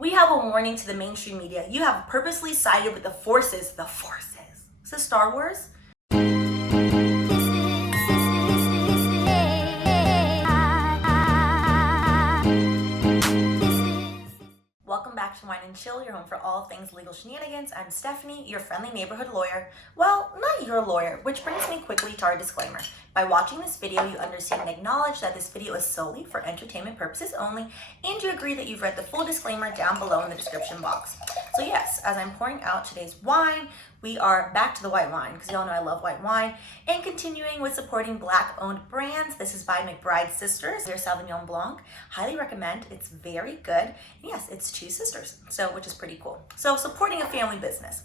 We have a warning to the mainstream media. You have purposely sided with the forces. The forces. Is this Star Wars? Welcome back to Wine and Chill, your home for all things legal shenanigans. I'm Stephanie, your friendly neighborhood lawyer. Well, not your lawyer, which brings me quickly to our disclaimer. By watching this video, you understand and acknowledge that this video is solely for entertainment purposes only, and you agree that you've read the full disclaimer down below in the description box. So yes, as I'm pouring out today's wine, we are back to the white wine, because y'all know I love white wine, and continuing with supporting Black-owned brands. This is by McBride Sisters, their Sauvignon Blanc. Highly recommend. It's very good. And yes, it's two sisters, which is pretty cool. So supporting a family business.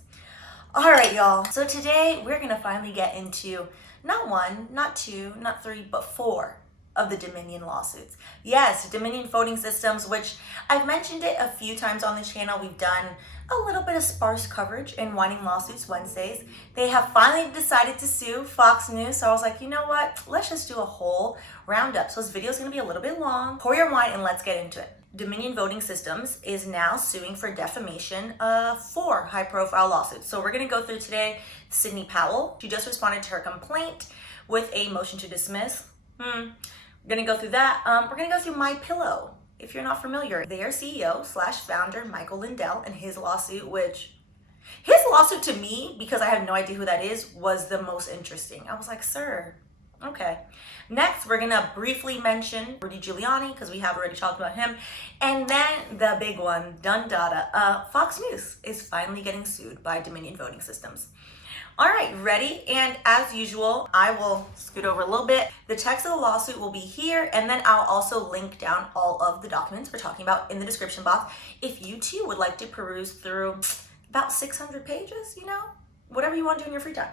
All right, y'all. So today we're gonna finally get into not one, not two, not three, but four of the Dominion lawsuits. Yes, Dominion voting systems, which I've mentioned it a few times on the channel. We've done a little bit of sparse coverage in Whining Lawsuits Wednesdays. They have finally decided to sue Fox News, so I was like, you know what? Let's just do a whole roundup. So this video is gonna be a little bit long. Pour your wine and let's get into it. Dominion Voting Systems is now suing for defamation for high-profile lawsuits. So we're gonna go through today Sidney Powell. She just responded to her complaint with a motion to dismiss. We're gonna go through that. We're gonna go through MyPillow. If you're not familiar, their CEO/founder, Michael Lindell, and his lawsuit, his lawsuit to me, because I have no idea who that is, was the most interesting. I was like, sir, okay. Next, we're gonna briefly mention Rudy Giuliani, because we have already talked about him. And then the big one, dun data, Fox News is finally getting sued by Dominion Voting Systems. All right, ready? And as usual, I will scoot over a little bit. The text of the lawsuit will be here, and then I'll also link down all of the documents we're talking about in the description box. If you too would like to peruse through about 600 pages, whatever you want to do in your free time.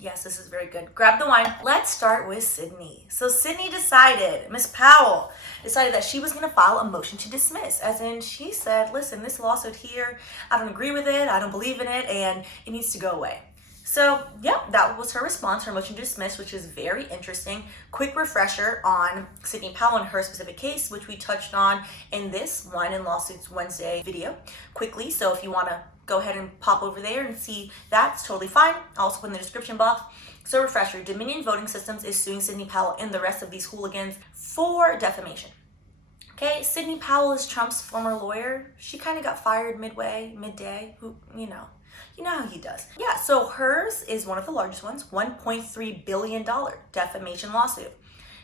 Yes, this is very good. Grab the wine. Let's start with Sidney. So Sidney decided, Miss Powell decided that she was going to file a motion to dismiss. As in, she said, listen, this lawsuit here, I don't agree with it, I don't believe in it, and it needs to go away. So, yep, that was her response, her motion to dismiss, which is very interesting. Quick refresher on Sidney Powell and her specific case, which we touched on in this Wine and Lawsuits Wednesday video quickly. So if you want to go ahead and pop over there and see that's totally fine. I'll also put in the description box. So refresher, Dominion Voting Systems is suing Sidney Powell and the rest of these hooligans for defamation. Okay, Sidney Powell is Trump's former lawyer. She kind of got fired midday, you know how he does. Yeah, so hers is one of the largest ones, $1.3 billion defamation lawsuit.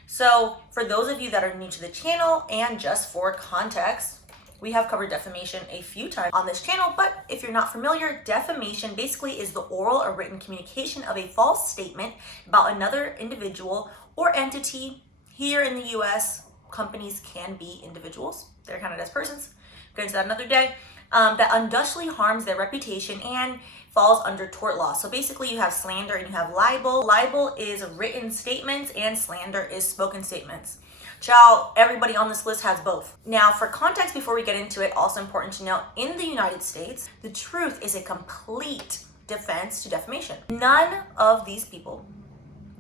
So for those of you that are new to the channel, and just for context, we have covered defamation a few times on this channel, but if you're not familiar, defamation basically is the oral or written communication of a false statement about another individual or entity. Here in the US, companies can be individuals. They're counted as persons. We'll get into that another day. That unjustly harms their reputation and falls under tort law. So basically you have slander and you have libel. Libel is written statements and slander is spoken statements. Child, everybody on this list has both. Now, for context, before we get into it, also important to note, in the United States, the truth is a complete defense to defamation. None of these people,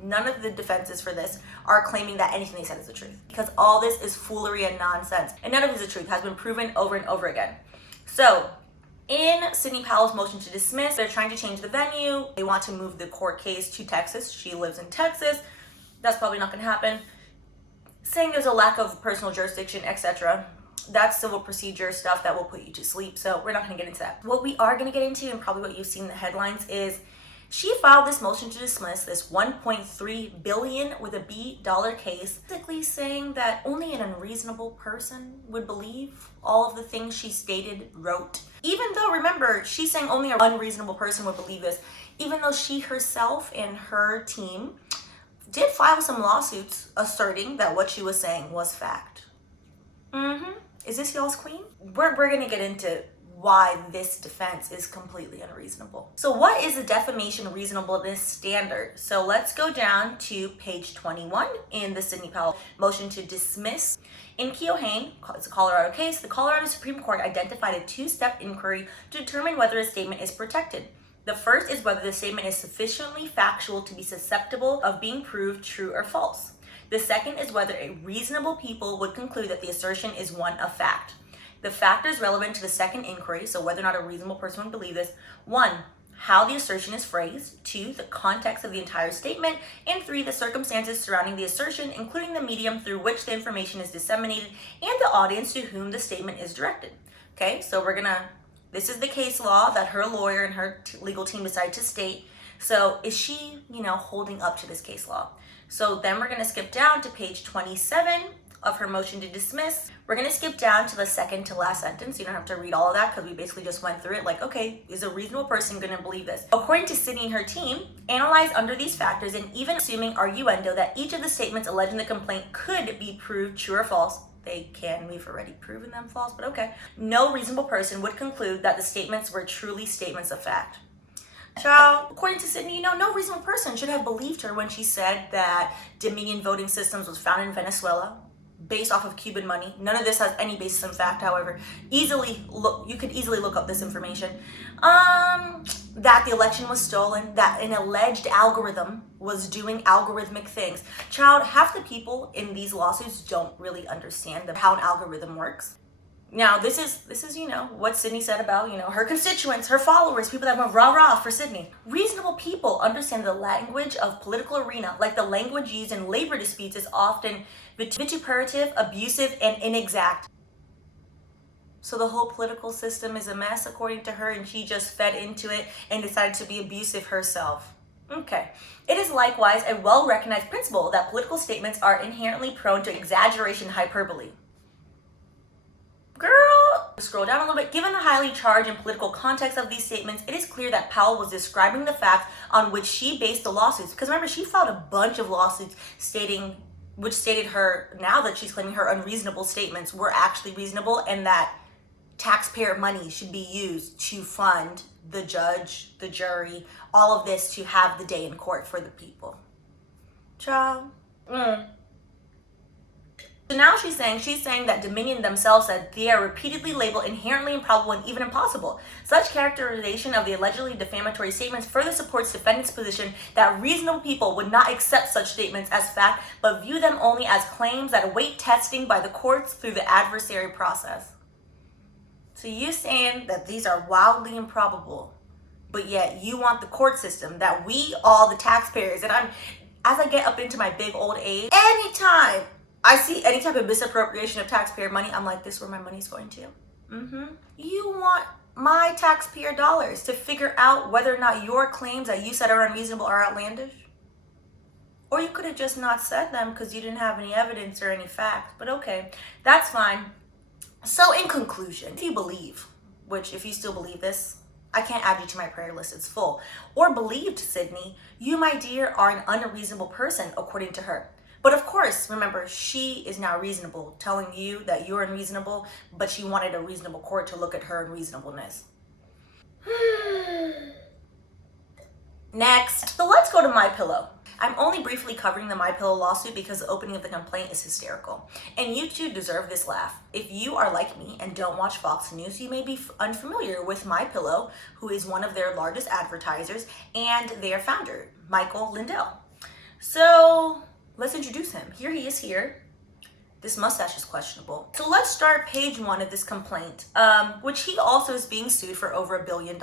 none of the defenses for this are claiming that anything they said is the truth, because all this is foolery and nonsense, and none of it is the truth, has been proven over and over again. So, in Sidney Powell's motion to dismiss, they're trying to change the venue. They want to move the court case to Texas. She lives in Texas. That's probably not gonna happen. Saying there's a lack of personal jurisdiction, etc. That's civil procedure stuff that will put you to sleep, so we're not going to get into that. What we are going to get into, and probably what you've seen in the headlines, is she filed this motion to dismiss this $1.3 billion with a B dollar case, basically saying that only an unreasonable person would believe all of the things she stated, wrote. Even though, remember, she's saying only an unreasonable person would believe this, even though she herself and her team did file some lawsuits asserting that what she was saying was fact. Is this y'all's queen? We're gonna get into why this defense is completely unreasonable. So what is the defamation reasonableness standard? So let's go down to page 21 in the Sidney Powell motion to dismiss. In Keohane, it's a Colorado case, the Colorado Supreme Court identified a two-step inquiry to determine whether a statement is protected. The first is whether the statement is sufficiently factual to be susceptible of being proved true or false. The second is whether a reasonable people would conclude that the assertion is one of fact. The factors relevant to the second inquiry, so whether or not a reasonable person would believe this: 1, how the assertion is phrased; 2, the context of the entire statement; and 3, the circumstances surrounding the assertion, including the medium through which the information is disseminated and the audience to whom the statement is directed. Okay, so this is the case law that her lawyer and her legal team decided to state. So is she, holding up to this case law? So then we're going to skip down to page 27 of her motion to dismiss. We're going to skip down to the second to last sentence. You don't have to read all of that because we basically just went through it. Like, okay, is a reasonable person going to believe this? According to Sidney and her team, analyzed under these factors and even assuming arguendo that each of the statements alleged in the complaint could be proved true or false. We've already proven them false, but okay. No reasonable person would conclude that the statements were truly statements of fact. Child, according to Sidney, no reasonable person should have believed her when she said that Dominion Voting Systems was founded in Venezuela based off of Cuban money. None of this has any basis in fact, however. You could easily look up this information. That the election was stolen, that an alleged algorithm was doing algorithmic things. Child, half the people in these lawsuits don't really understand how an algorithm works. Now, this is what Sidney said about, her constituents, her followers, people that went rah-rah for Sidney. Reasonable people understand the language of political arena, like the language used in labor disputes is often vituperative, abusive, and inexact. So the whole political system is a mess, according to her, and she just fed into it and decided to be abusive herself. Okay. It is likewise a well-recognized principle that political statements are inherently prone to exaggeration and hyperbole. Girl, scroll down a little bit. Given the highly charged and political context of these statements, it is clear that Powell was describing the facts on which she based the lawsuits. Because remember, she filed a bunch of lawsuits which stated her, now that she's claiming her unreasonable statements were actually reasonable and that taxpayer money should be used to fund the judge, the jury, all of this to have the day in court for the people. Child. So now she's saying that Dominion themselves said they are repeatedly labeled inherently improbable and even impossible. Such characterization of the allegedly defamatory statements further supports defendants' position that reasonable people would not accept such statements as fact, but view them only as claims that await testing by the courts through the adversary process. So you saying that these are wildly improbable, but yet you want the court system that we all, the taxpayers, and as I get up into my big old age, anytime I see any type of misappropriation of taxpayer money, I'm like, this is where my money's going to. You want my taxpayer dollars to figure out whether or not your claims that you said are unreasonable are outlandish? Or you could have just not said them because you didn't have any evidence or any facts. But okay, that's fine. So in conclusion, if you still believe this, I can't add you to my prayer list, it's full. Or believed Sidney, you, my dear, are an unreasonable person, according to her. But of course, remember, she is now reasonable, telling you that you're unreasonable, but she wanted a reasonable court to look at her unreasonableness. Next. So let's go to MyPillow. I'm only briefly covering the MyPillow lawsuit because the opening of the complaint is hysterical. And you too deserve this laugh. If you are like me and don't watch Fox News, you may be unfamiliar with MyPillow, who is one of their largest advertisers, and their founder, Michael Lindell. So let's introduce him. Here he is here. This mustache is questionable. So let's start page 1 of this complaint, which he also is being sued for over $1 billion.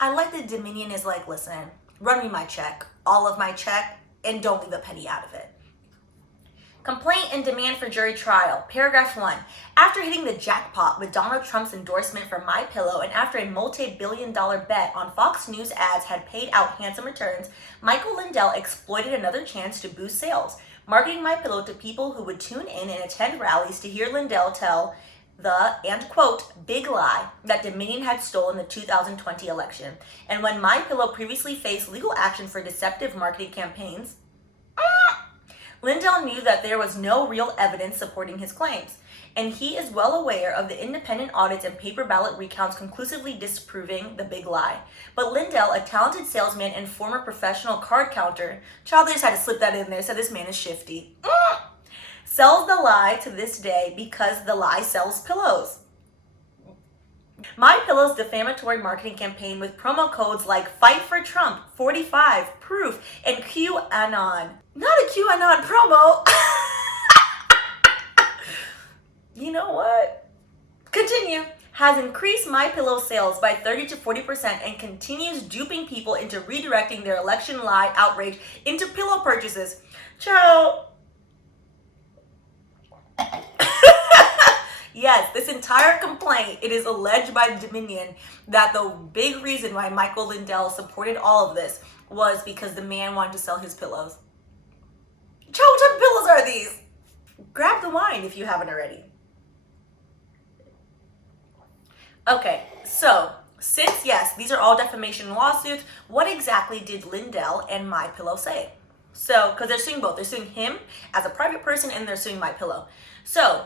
I like that Dominion is like, listen, run me my check, all of my check, and don't leave a penny out of it. Complaint and demand for jury trial. Paragraph 1. After hitting the jackpot with Donald Trump's endorsement for MyPillow and after a multi-billion-dollar bet on Fox News ads had paid out handsome returns, Michael Lindell exploited another chance to boost sales, marketing MyPillow to people who would tune in and attend rallies to hear Lindell tell the, and quote, big lie that Dominion had stolen the 2020 election. And when MyPillow previously faced legal action for deceptive marketing campaigns, Lindell knew that there was no real evidence supporting his claims, and he is well aware of the independent audits and paper ballot recounts conclusively disproving the big lie. But Lindell, a talented salesman and former professional card counter, child, they just had to slip that in there, so this man is shifty, sells the lie to this day because the lie sells pillows. MyPillow's defamatory marketing campaign with promo codes like Fight for Trump, 45, Proof, and QAnon. Not a QAnon promo. You know what? Continue. Has increased MyPillow sales by 30 to 40% and continues duping people into redirecting their election lie outrage into pillow purchases. Child. Yes, this entire complaint, it is alleged by Dominion that the big reason why Michael Lindell supported all of this was because the man wanted to sell his pillows. Child, what type of pillows are these? Grab the wine if you haven't already. Okay, so since, yes, these are all defamation lawsuits, what exactly did Lindell and MyPillow say? So, because they're suing both. They're suing him as a private person and they're suing MyPillow. So,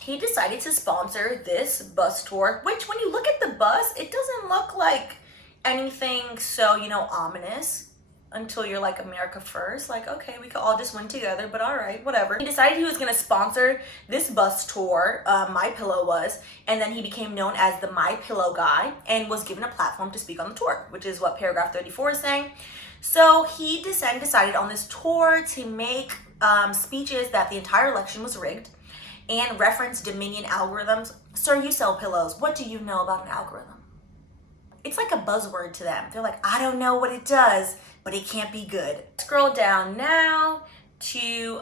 he decided to sponsor this bus tour, which when you look at the bus, it doesn't look like anything so, ominous until you're like America first. Like, okay, we could all just win together, but all right, whatever. He decided he was going to sponsor this bus tour, MyPillow was, and then he became known as the MyPillow guy and was given a platform to speak on the tour, which is what paragraph 34 is saying. So he decided on this tour to make speeches that the entire election was rigged and reference Dominion algorithms. Sir, you sell pillows. What do you know about an algorithm? It's like a buzzword to them. They're like, I don't know what it does, but it can't be good. Scroll down now to,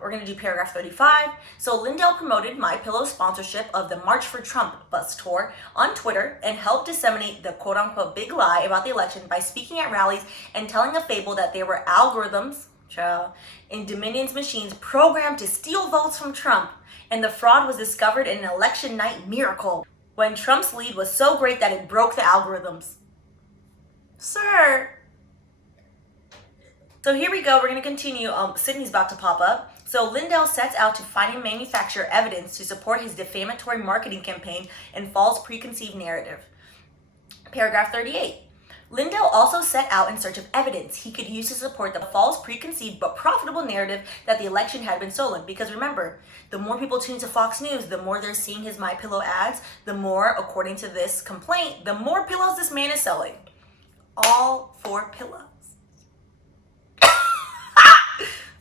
we're gonna do paragraph 35. So Lindell promoted MyPillow's sponsorship of the March for Trump bus tour on Twitter and helped disseminate the quote unquote big lie about the election by speaking at rallies and telling a fable that there were algorithms, in Dominion's machines programmed to steal votes from Trump, and the fraud was discovered in an election night miracle when Trump's lead was so great that it broke the algorithms. Sir. So here we go. We're going to continue. Sidney's about to pop up. So Lindell sets out to find and manufacture evidence to support his defamatory marketing campaign and false preconceived narrative. Paragraph 38. Lindell also set out in search of evidence he could use to support the false, preconceived, but profitable narrative that the election had been stolen. Because remember, the more people tune to Fox News, the more they're seeing his MyPillow ads, the more, according to this complaint, the more pillows this man is selling. All for pillows.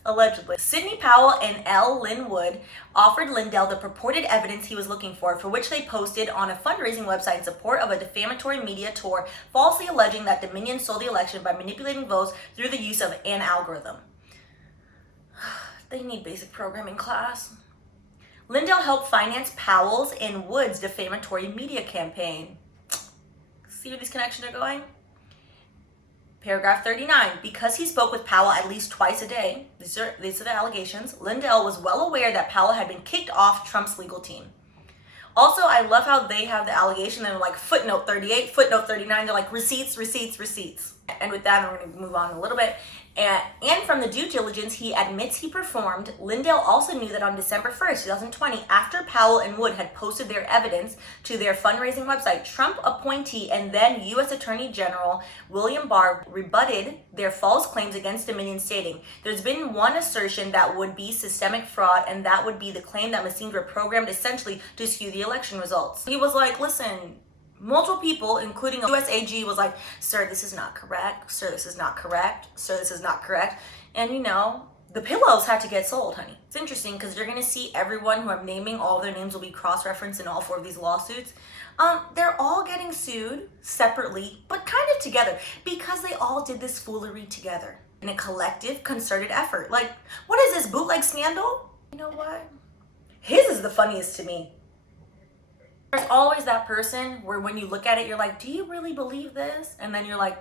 Allegedly. Sidney Powell and L. Linwood offered Lindell the purported evidence he was looking for which they posted on a fundraising website in support of a defamatory media tour, falsely alleging that Dominion stole the election by manipulating votes through the use of an algorithm. They need basic programming class. Lindell helped finance Powell's and Wood's defamatory media campaign. See where these connections are going? Paragraph 39. Because he spoke with Powell at least twice a day, these are the allegations, Lindell was well aware that Powell had been kicked off Trump's legal team. Also, I love how they have the allegation. They're like footnote 38, footnote 39. They're like receipts, receipts, receipts. And with that, we're going to move on a little bit. And from the due diligence he admits he performed, Lindell also knew that on December 1st, 2020, after Powell and Wood had posted their evidence to their fundraising website, Trump appointee and then U.S. Attorney General William Barr rebutted their false claims against Dominion, stating, "There's been one assertion that would be systemic fraud, and that would be the claim that machines were programmed essentially to skew the election results." He was like, listen, multiple people, including a US AG, was like, sir, this is not correct. Sir, this is not correct. Sir, this is not correct. And the pillows had to get sold, honey. It's interesting because you're going to see everyone who I'm naming, all their names will be cross-referenced in all four of these lawsuits. They're all getting sued separately, but kind of together because they all did this foolery together in a collective, concerted effort. Like, what is this, bootleg scandal? You know what? His is the funniest to me. There's always that person where when you look at it, you're like, do you really believe this? And then you're like,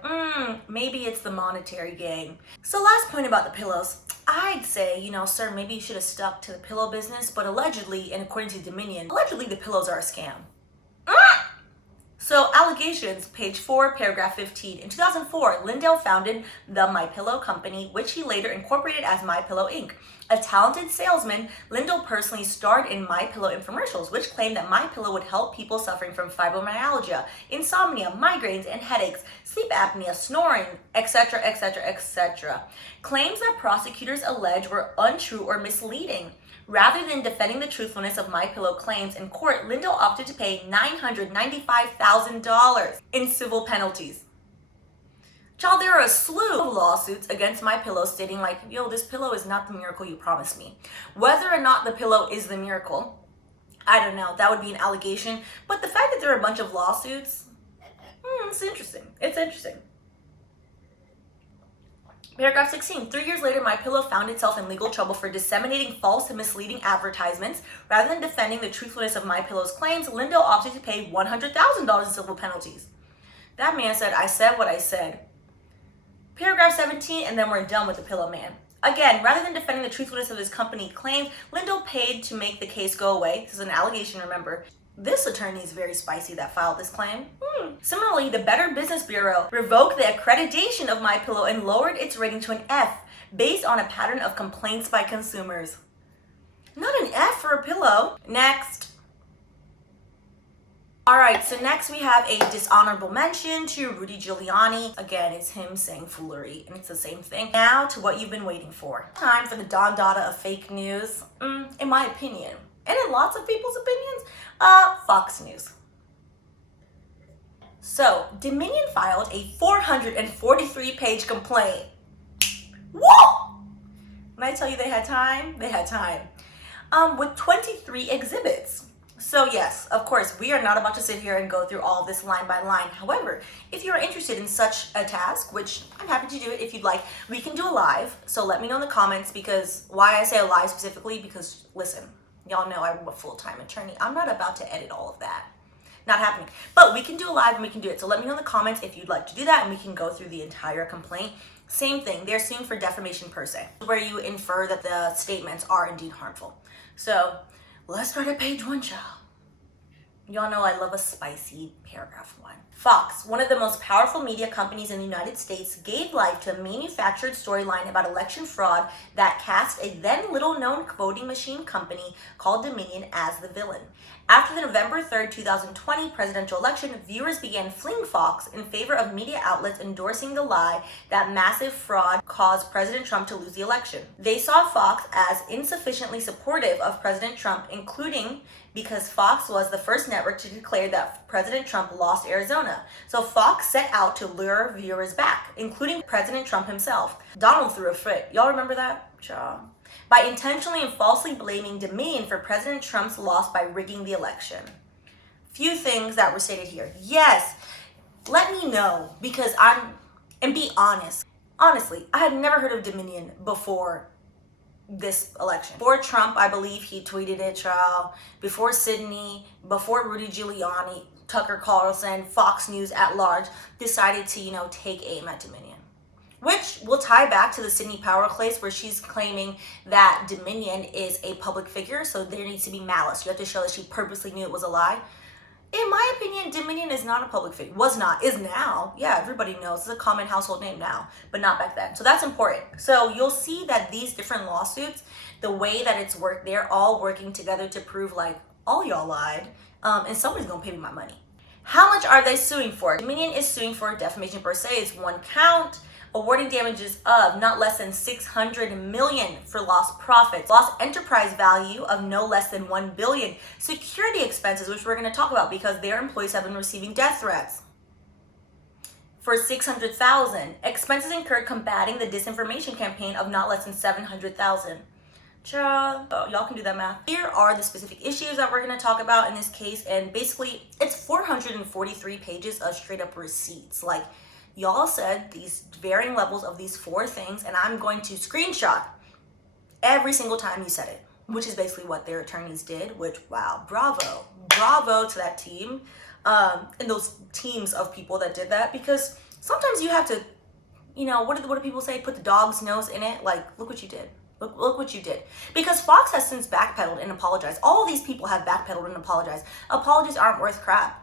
maybe it's the monetary gain. So last point about the pillows. I'd say, sir, maybe you should have stuck to the pillow business, but allegedly, and according to Dominion, allegedly the pillows are a scam. So allegations, page 4, paragraph 15. In 2004, Lindell founded the MyPillow company, which he later incorporated as MyPillow Inc. A talented salesman, Lindell personally starred in MyPillow infomercials, which claimed that MyPillow would help people suffering from fibromyalgia, insomnia, migraines, and headaches, sleep apnea, snoring, etc., etc., etc. Claims that prosecutors allege were untrue or misleading. Rather than defending the truthfulness of MyPillow claims in court, Lindell opted to pay $995,000 in civil penalties. Child, there are a slew of lawsuits against MyPillow stating this pillow is not the miracle you promised me. Whether or not the pillow is the miracle, I don't know, that would be an allegation. But the fact that there are a bunch of lawsuits, it's interesting. It's interesting. Paragraph 16, 3 years later, MyPillow found itself in legal trouble for disseminating false and misleading advertisements. Rather than defending the truthfulness of MyPillow's claims, Lindell opted to pay $100,000 in civil penalties. That man said, I said what I said. Paragraph 17, and then we're done with the Pillow Man. Again, rather than defending the truthfulness of his company claims, Lindell paid to make the case go away. This is an allegation, remember. This attorney is very spicy that filed this claim. Similarly, the Better Business Bureau revoked the accreditation of MyPillow and lowered its rating to an F based on a pattern of complaints by consumers. Not an F for a pillow. Next. All right, so next we have a dishonorable mention to Rudy Giuliani. Again, it's him saying foolery, and it's the same thing. Now to what you've been waiting for. Time for the Don Dada of fake news, in my opinion, and in lots of people's opinions, Fox News. So, Dominion filed a 443-page complaint. Whoa! When I tell you they had time, they had time. With 23 exhibits. So yes, of course, we are not about to sit here and go through all of this line by line. However, if you're interested in such a task, which I'm happy to do it if you'd like, we can do a live. So let me know in the comments, because why I say a live specifically, because listen, y'all know I'm a full-time attorney. I'm not about to edit all of that. Not happening. But we can do a live and we can do it. So let me know in the comments if you'd like to do that, and we can go through the entire complaint. Same thing, they're suing for defamation per se, where you infer that the statements are indeed harmful. So let's start at page 1, child. Y'all know I love a spicy paragraph 1. Fox, one of the most powerful media companies in the United States, gave life to a manufactured storyline about election fraud that cast a then little-known voting machine company called Dominion as the villain. After the November 3rd, 2020 presidential election, viewers began fleeing Fox in favor of media outlets endorsing the lie that massive fraud caused President Trump to lose the election. They saw Fox as insufficiently supportive of President Trump, including because Fox was the first network to declare that President Trump lost Arizona. So Fox set out to lure viewers back, including President Trump himself. Donald threw a fit. Y'all remember that? Child. By intentionally and falsely blaming Dominion for President Trump's loss by rigging the election. Few things that were stated here. Yes, let me know, because and be honest. Honestly, I had never heard of Dominion before this election. Before Trump, I believe he tweeted it, child. Before Sidney, before Rudy Giuliani, Tucker Carlson, Fox News at large decided to, take aim at Dominion. Which will tie back to the Sidney Powell case, where she's claiming that Dominion is a public figure, so there needs to be malice. You have to show that she purposely knew it was a lie. In my opinion, Dominion is not a public figure. Was not, is now. Yeah, everybody knows. It's a common household name now, but not back then. So that's important. So you'll see that these different lawsuits, the way that it's worked, they're all working together to prove like, all y'all lied, and somebody's gonna pay me my money. How much are they suing for? Dominion is suing for defamation per se. It's one count, awarding damages of not less than $600 million for lost profits, lost enterprise value of no less than $1 billion, security expenses, which we're going to talk about because their employees have been receiving death threats, for $600,000, expenses incurred combating the disinformation campaign of not less than $700,000. Child, y'all can do that math. Here are the specific issues that we're going to talk about in this case, and basically it's 443 pages of straight up receipts. Like, y'all said these varying levels of these 4 things, and I'm going to screenshot every single time you said it, which is basically what their attorneys did, which, wow, bravo. Bravo to that team, and those teams of people that did that, because sometimes you have to, what do people say? Put the dog's nose in it. Like, look what you did. Look what you did. Because Fox has since backpedaled and apologized. All of these people have backpedaled and apologized. Apologies aren't worth crap.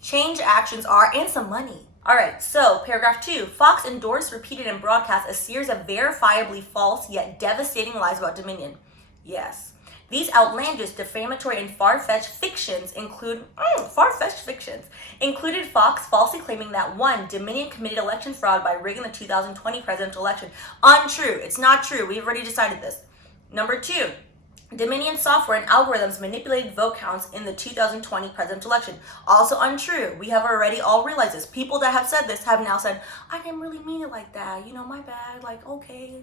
Change actions are, and some money. All right, so paragraph 2, Fox endorsed, repeated, and broadcast a series of verifiably false yet devastating lies about Dominion. Yes. These outlandish, defamatory, and far-fetched fictions included Fox falsely claiming that 1, Dominion committed election fraud by rigging the 2020 presidential election. Untrue. It's not true. We've already decided this. Number 2, Dominion software and algorithms manipulated vote counts in the 2020 presidential election. Also untrue. We have already all realized this. People that have said this have now said, I didn't really mean it like that. My bad. Like, okay.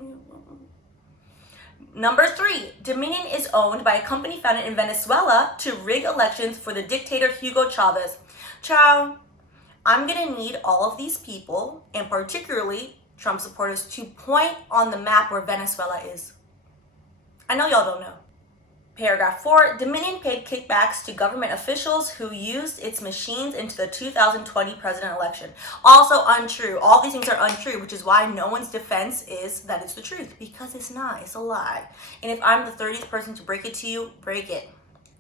Number 3, Dominion is owned by a company founded in Venezuela to rig elections for the dictator Hugo Chavez. Ciao. I'm going to need all of these people, and particularly Trump supporters, to point on the map where Venezuela is. I know y'all don't know. Paragraph 4, Dominion paid kickbacks to government officials who used its machines into the 2020 president election. Also untrue. All these things are untrue, which is why no one's defense is that it's the truth, because it's not. It's a lie. And if I'm the 30th person to break it to you, break it.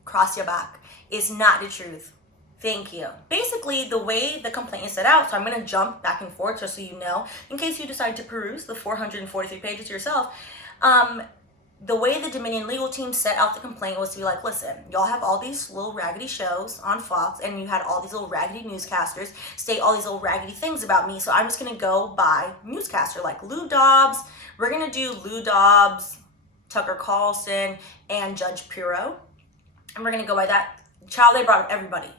Cross your back. It's not the truth. Thank you. Basically, the way the complaint is set out, so I'm going to jump back and forth just so you know, in case you decide to peruse the 443 pages yourself. The way the Dominion legal team set out the complaint was to be like, listen, y'all have all these little raggedy shows on Fox, and you had all these little raggedy newscasters state all these little raggedy things about me, so I'm just going to go by newscaster like Lou Dobbs. We're going to do Lou Dobbs, Tucker Carlson, and Judge Pirro, and we're going to go by that. Child, they brought up everybody.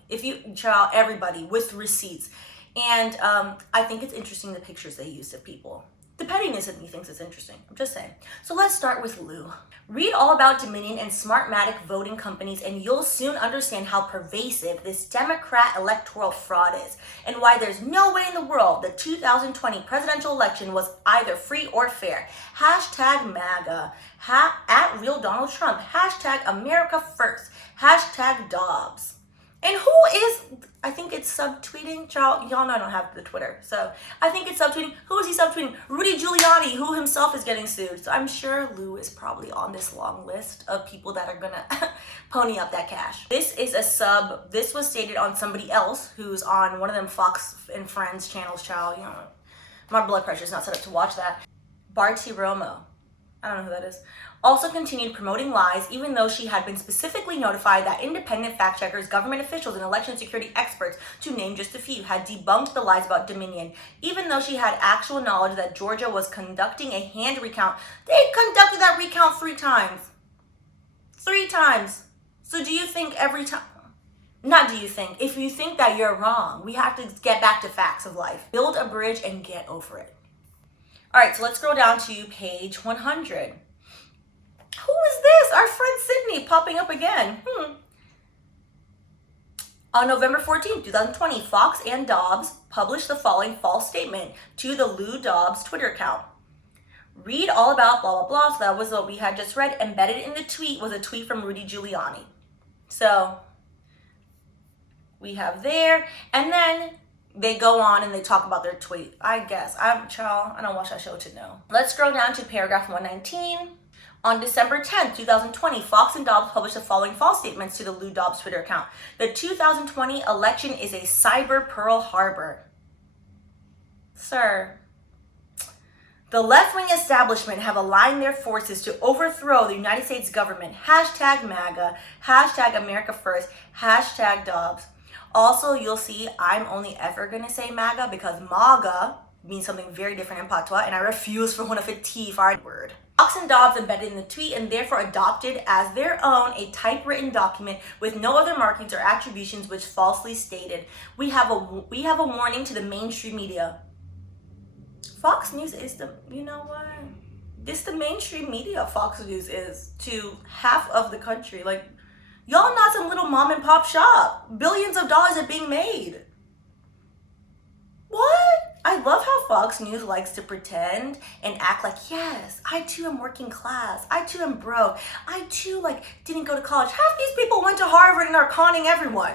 Everybody with receipts. And I think it's interesting the pictures they used of people. The pettiness in me thinks it's interesting. I'm just saying. So let's start with Lou. Read all about Dominion and Smartmatic voting companies, and you'll soon understand how pervasive this Democrat electoral fraud is, and why there's no way in the world the 2020 presidential election was either free or fair. Hashtag MAGA. At Real Donald Trump. Hashtag America First. Hashtag Dobbs. And who is, I think it's subtweeting, y'all know I don't have the Twitter, so I think it's subtweeting. Who is he subtweeting? Rudy Giuliani, who himself is getting sued. So I'm sure Lou is probably on this long list of people that are gonna pony up that cash. This was stated on somebody else who's on one of them Fox and Friends channels, child. You know, my blood pressure is not set up to watch that. Barty Romo, I don't know who that is, also continued promoting lies, even though she had been specifically notified that independent fact checkers, government officials, and election security experts, to name just a few, had debunked the lies about Dominion. Even though she had actual knowledge that Georgia was conducting a hand recount, they conducted that recount 3 times. 3 times. So do you think every time? Not do you think. If you think that, you're wrong. We have to get back to facts of life. Build a bridge and get over it. All right, so let's scroll down to page 100. Who is this? Our friend Sidney popping up again. On November 14, 2020, Fox and Dobbs published the following false statement to the Lou Dobbs Twitter account. Read all about blah, blah, blah. So that was what we had just read. Embedded in the tweet was a tweet from Rudy Giuliani. So we have there. And then they go on and they talk about their tweet. I guess. I don't watch that show to know. Let's scroll down to paragraph 119. On December 10th, 2020, Fox and Dobbs published the following false statements to the Lou Dobbs Twitter account. The 2020 election is a cyber Pearl Harbor. Sir, the left-wing establishment have aligned their forces to overthrow the United States government. Hashtag MAGA. Hashtag America First. Hashtag Dobbs. Also, you'll see I'm only ever going to say MAGA because MAGA means something very different in patois, and I refuse for one of it T-fart word. Fox and Dobbs embedded in the tweet and therefore adopted as their own a typewritten document with no other markings or attributions which falsely stated, we have a warning to the mainstream media. Fox News is you know what? This the mainstream media Fox News is to half of the country. Like, y'all not some little mom and pop shop. Billions of dollars are being made. What? I love how Fox News likes to pretend and act like, yes, I too am working class. I too am broke. I too didn't go to college. Half these people went to Harvard and are conning everyone.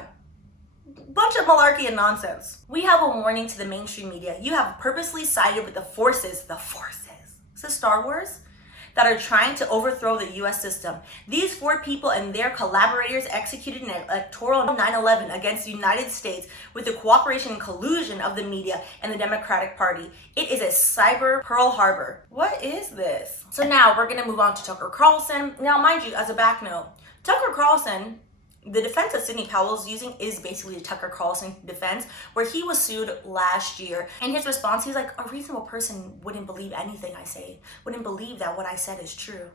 Bunch of malarkey and nonsense. We have a warning to the mainstream media. You have purposely sided with the forces, is this Star Wars? That are trying to overthrow the U.S. system. These 4 people and their collaborators executed an electoral 9/11 against the United States with the cooperation and collusion of the media and the Democratic Party. It is a cyber Pearl Harbor. What is this? So now we're gonna move on to Tucker Carlson. Now, mind you, as a back note, Tucker Carlson, the defense that Sidney Powell is using is basically the Tucker Carlson defense, where he was sued last year. And his response, he was like, a reasonable person wouldn't believe anything I say, wouldn't believe that what I said is true.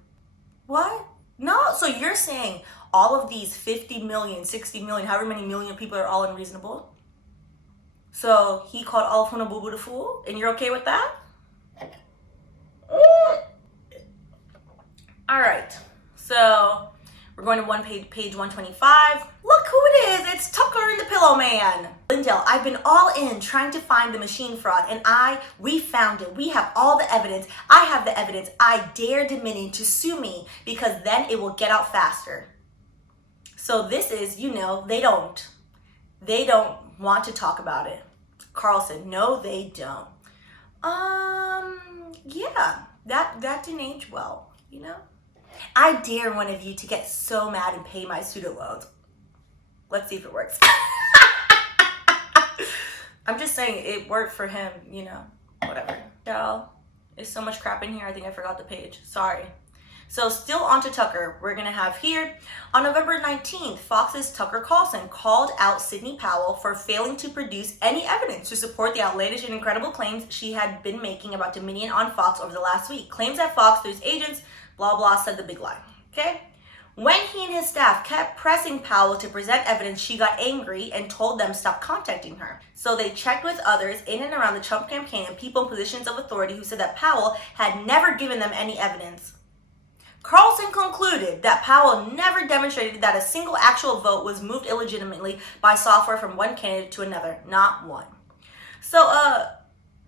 What? No, so you're saying all of these 50 million, 60 million, however many million people are all unreasonable? So he called all of them a boo-boo the fool, and you're okay with that? All right, so we're going to page 125. Look who it is. It's Tucker and the Pillow Man. Lindell, I've been all in trying to find the machine fraud, and we found it. We have all the evidence. I have the evidence. I dare Dominion to sue me because then it will get out faster. So this is, you know, they don't want to talk about it. Carlson, no, they don't. Yeah, that didn't age well, you know? I dare one of you to get so mad and pay my student loans. Let's see if it works. I'm just saying it worked for him, you know, whatever. Y'all, there's so much crap in here. I think I forgot the page. Sorry. So still on to Tucker. We're going to have here, on November 19th, Fox's Tucker Carlson called out Sidney Powell for failing to produce any evidence to support the outlandish and incredible claims she had been making about Dominion on Fox over the last week. Claims that Fox, through its agents, blah, blah, said the big lie. Okay? When he and his staff kept pressing Powell to present evidence, she got angry and told them stop contacting her. So they checked with others in and around the Trump campaign and people in positions of authority who said that Powell had never given them any evidence. Carlson concluded that Powell never demonstrated that a single actual vote was moved illegitimately by software from one candidate to another. Not one. So,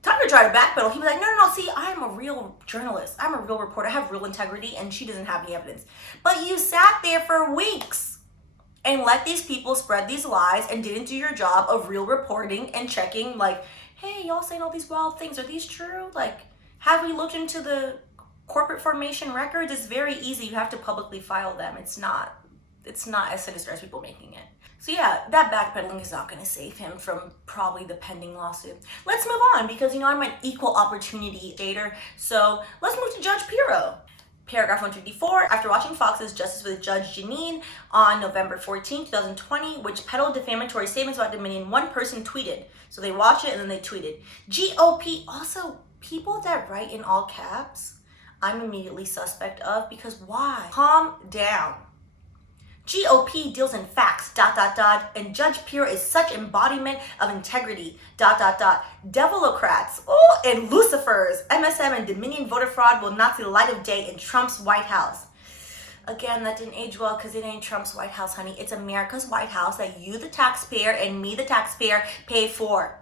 Tucker tried to backpedal. He was like, no, see, I'm a real journalist. I'm a real reporter. I have real integrity, and she doesn't have any evidence. But you sat there for weeks and let these people spread these lies and didn't do your job of real reporting and checking, like, hey, y'all saying all these wild things. Are these true? Like, have we looked into the corporate formation records? It's very easy. You have to publicly file them. It's not as sinister as people making it. So yeah, that backpedaling is not going to save him from probably the pending lawsuit. Let's move on because, you know, I'm an equal opportunity dater. So let's move to Judge Pirro. Paragraph 154, after watching Fox's Justice with Judge Jeanine on November 14, 2020, which peddled defamatory statements about Dominion, one person tweeted. So they watched it and then they tweeted. GOP, also people that write in all caps, I'm immediately suspect of, because why? Calm down. GOP deals in facts, ... and Judge Pirro is such embodiment of integrity, ... Devilocrats, and Lucifers, MSM and Dominion voter fraud will not see the light of day in Trump's White House. Again, that didn't age well because it ain't Trump's White House, honey. It's America's White House that you, the taxpayer, and me, the taxpayer, pay for.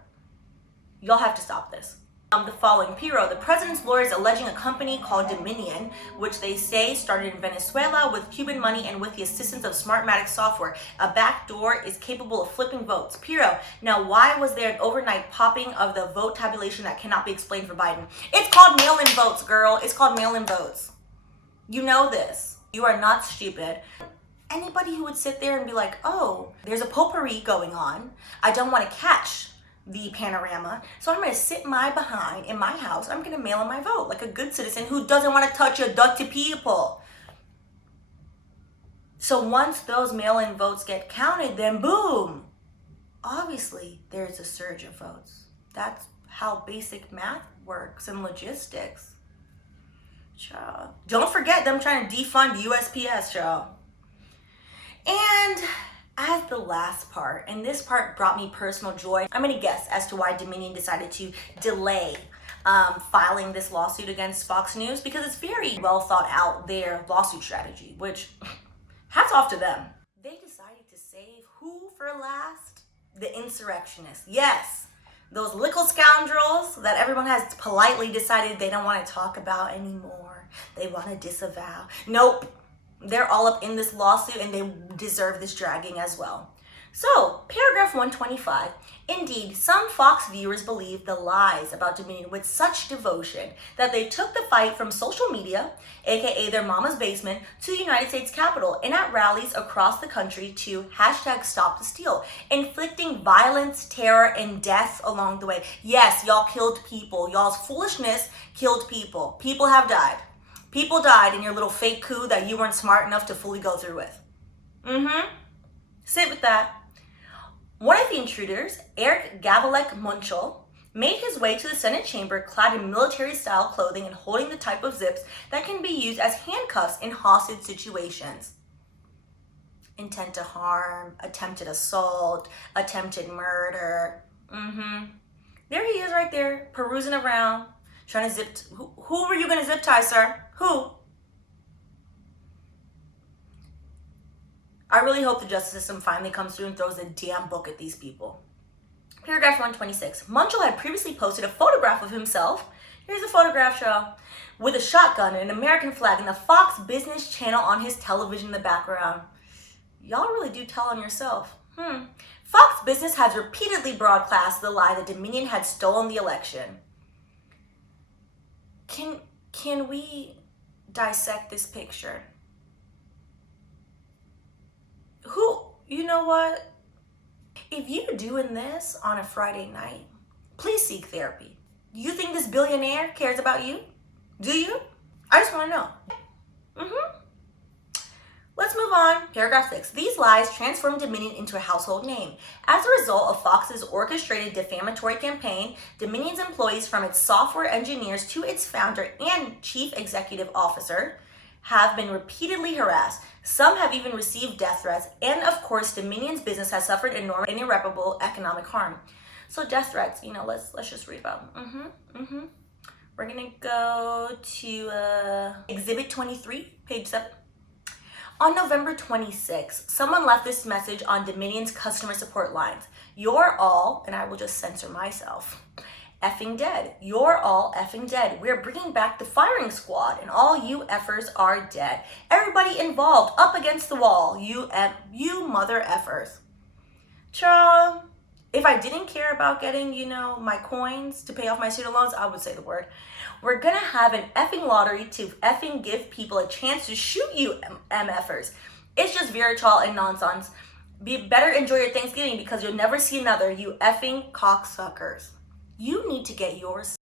Y'all have to stop this. The following, Pirro, the president's lawyers alleging a company called Dominion, which they say started in Venezuela with Cuban money and with the assistance of Smartmatic software. A backdoor is capable of flipping votes. Pirro, now why was there an overnight popping of the vote tabulation that cannot be explained for Biden? It's called mail-in votes, girl. It's called mail-in votes. You know this. You are not stupid. Anybody who would sit there and be like, oh, there's a potpourri going on. I don't want to catch the panorama, so I'm going to sit my behind in my house. I'm going to mail in my vote like a good citizen who doesn't want to touch your dirty people. So once those mail-in votes get counted, then boom, obviously there's a surge of votes. That's how basic math works and logistics. Child. Don't forget them trying to defund USPS, y'all. And as the last part, and this part brought me personal joy, I'm going to guess as to why Dominion decided to delay filing this lawsuit against Fox News, because it's very well thought out, their lawsuit strategy, which hats off to them. They decided to save who for last? The insurrectionists. Yes, those little scoundrels that everyone has politely decided they don't want to talk about anymore. They want to disavow. Nope. They're all up in this lawsuit and they deserve this dragging as well. So, paragraph 125. Indeed, some Fox viewers believe the lies about Dominion with such devotion that they took the fight from social media, aka their mama's basement, to the United States Capitol and at rallies across the country to #StopTheSteal, inflicting violence, terror, and death along the way. Yes, y'all killed people. Y'all's foolishness killed people. People have died. People died in your little fake coup that you weren't smart enough to fully go through with. Sit with that. One of the intruders, Eric Gavalek Munchel, made his way to the Senate chamber clad in military-style clothing and holding the type of zips that can be used as handcuffs in hostage situations. Intent to harm, attempted assault, attempted murder. There he is right there, perusing around, trying to zip. Who were you going to zip tie, sir? Who? I really hope the justice system finally comes through and throws a damn book at these people. Paragraph 126. Munchell had previously posted a photograph of himself. Here's a photograph, y'all. With a shotgun and an American flag and the Fox Business channel on his television in the background. Y'all really do tell on yourself. Fox Business has repeatedly broadcast the lie that Dominion had stolen the election. Can we dissect this picture? You know what? If you're doing this on a Friday night, please seek therapy. You think this billionaire cares about you? Do you? I just want to know. Let's move on. Paragraph 6. These lies transformed Dominion into a household name. As a result of Fox's orchestrated defamatory campaign, Dominion's employees, from its software engineers to its founder and chief executive officer, have been repeatedly harassed. Some have even received death threats, and of course, Dominion's business has suffered enormous and irreparable economic harm. So death threats, let's just read about them. We're gonna go to Exhibit 23, page 7. On November 26, someone left this message on Dominion's customer support lines. You're all, and I will just censor myself, effing dead. You're all effing dead. We're bringing back the firing squad, and all you effers are dead. Everybody involved, up against the wall. You mother effers. Child, if I didn't care about getting, my coins to pay off my student loans, I would say the word. We're gonna have an effing lottery to effing give people a chance to shoot you MFers. It's just vitriol and nonsense. Better enjoy your Thanksgiving because you'll never see another, you effing cocksuckers. You need to get yours,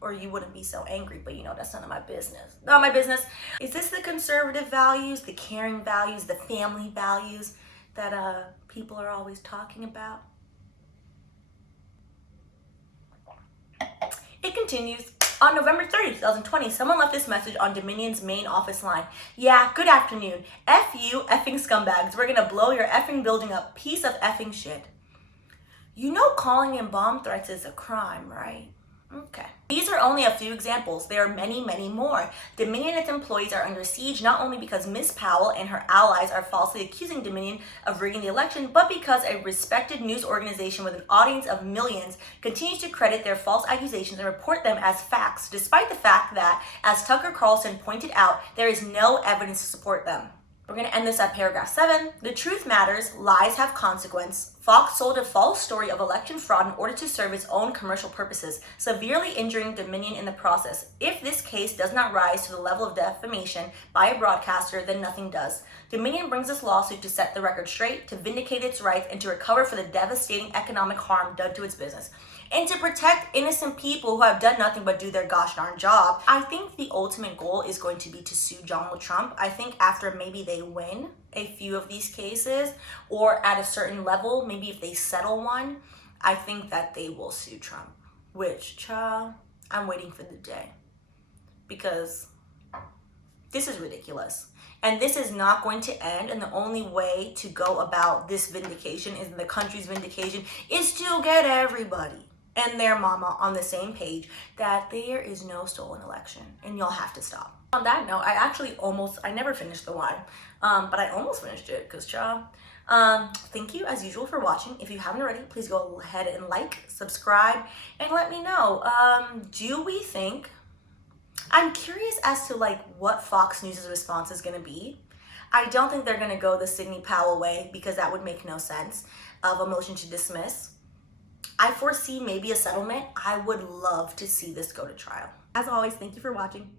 or you wouldn't be so angry, but that's none of my business. Not my business. Is this the conservative values, the caring values, the family values that people are always talking about? It continues. On November 30, 2020, someone left this message on Dominion's main office line. Yeah, good afternoon. F you effing scumbags. We're gonna blow your effing building up. Piece of effing shit. Calling in bomb threats is a crime, right? Okay. These are only a few examples. There are many, many more. Dominion and its employees are under siege not only because Ms. Powell and her allies are falsely accusing Dominion of rigging the election, but because a respected news organization with an audience of millions continues to credit their false accusations and report them as facts, despite the fact that, as Tucker Carlson pointed out, there is no evidence to support them. We're going to end this at paragraph 7. The truth matters. Lies have consequence. Fox sold a false story of election fraud in order to serve its own commercial purposes, severely injuring Dominion in the process. If this case does not rise to the level of defamation by a broadcaster, then nothing does. Dominion brings this lawsuit to set the record straight, to vindicate its rights, and to recover for the devastating economic harm done to its business, and to protect innocent people who have done nothing but do their gosh darn job. I think the ultimate goal is going to be to sue Donald Trump. I think after maybe they win a few of these cases, or at a certain level, maybe if they settle one, I think that they will sue Trump. Which, child, I'm waiting for the day. Because this is ridiculous. And this is not going to end, and the only way to go about this vindication, is the country's vindication, is to get everybody and their mama on the same page that there is no stolen election, and y'all have to stop. On that note, I never finished the wine, but I almost finished it, because child. Thank you as usual for watching. If you haven't already, please go ahead and like, subscribe, and let me know, do we think, I'm curious as to what Fox News' response is going to be. I don't think they're going to go the Sidney Powell way, because that would make no sense, of a motion to dismiss. I foresee maybe a settlement. I would love to see this go to trial. As always, thank you for watching.